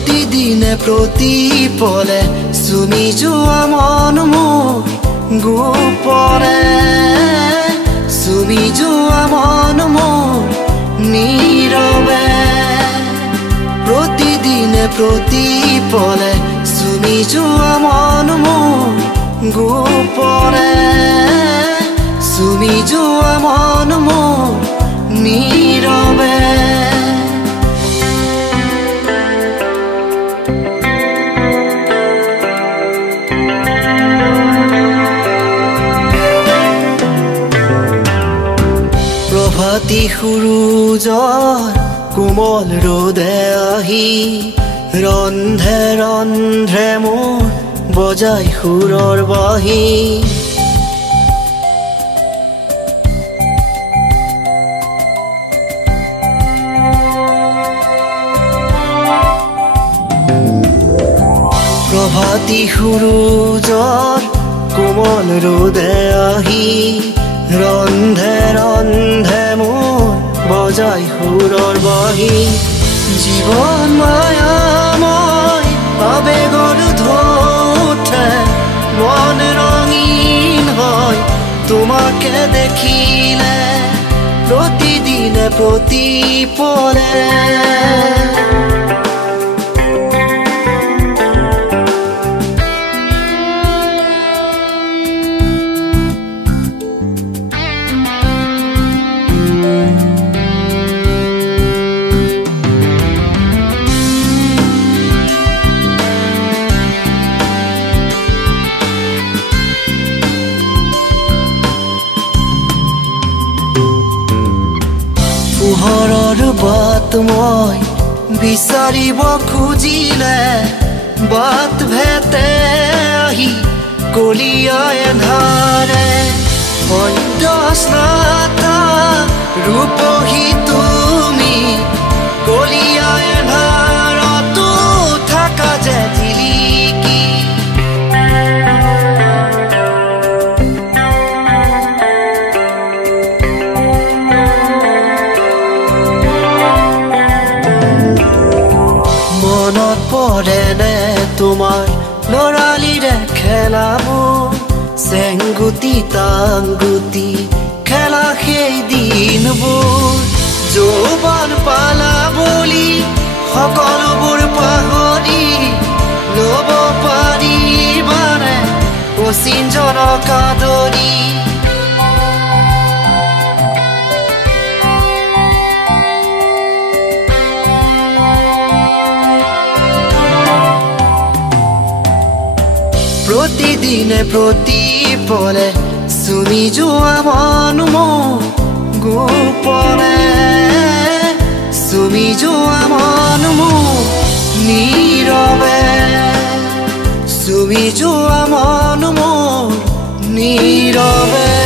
প্ৰতিদিনে প্ৰতিপলে চুমি যোৱা মন মোৰ গোপনে চুমি যোৱা মন মোৰ নীৰৱে প্ৰতিদিনে প্ৰতিপলে চুমি যোৱা মন মোৰ গোপনে চুমি যোৱা মন মোৰ নীৰৱে প্ৰভাতী সূৰুজৰ কোমল ৰ'দে আহি ৰন্ধে ৰন্ধে মোৰ বজাই সুৰৰ বাঁহী প্ৰভাতী সূৰুজৰ কোমল ৰ'দে আহি ৰন্ধে ৰন্ধে মোৰ বজাই সুৰৰ বাঁহী জীৱন মায়াময় আবেগৰ ঢৌতে মন ৰঙীন হয় তোমাকে দেখিলে প্ৰতিদিনে প্ৰতিপলে পোহৰৰ বাট মই বিচাৰিব খুজিলে বাট ভেটে আহি কলিয়াই এন্ধাৰে সন্ধ্যস্নাতা ৰূপহী তুমি কলিয়াই এন্ধাৰতো থাকা যে জিলিকি মনত পৰেনে তোমাৰ লৰালিৰে খেলাবোৰ চেংগুটি টাংগুটি খেলা সেই দিনবোৰ যৌৱন পালা বুলি সকলোবোৰ পাহৰি ল'ব পাৰিবানে অচিনজনক আদৰি প্ৰতিদিনে প্ৰতিপলে চুমি যোৱা মন মোৰ গোপনে চুমি যোৱা মন মোৰ নীৰৱে চুমি যোৱা মন মোৰ নীৰৱে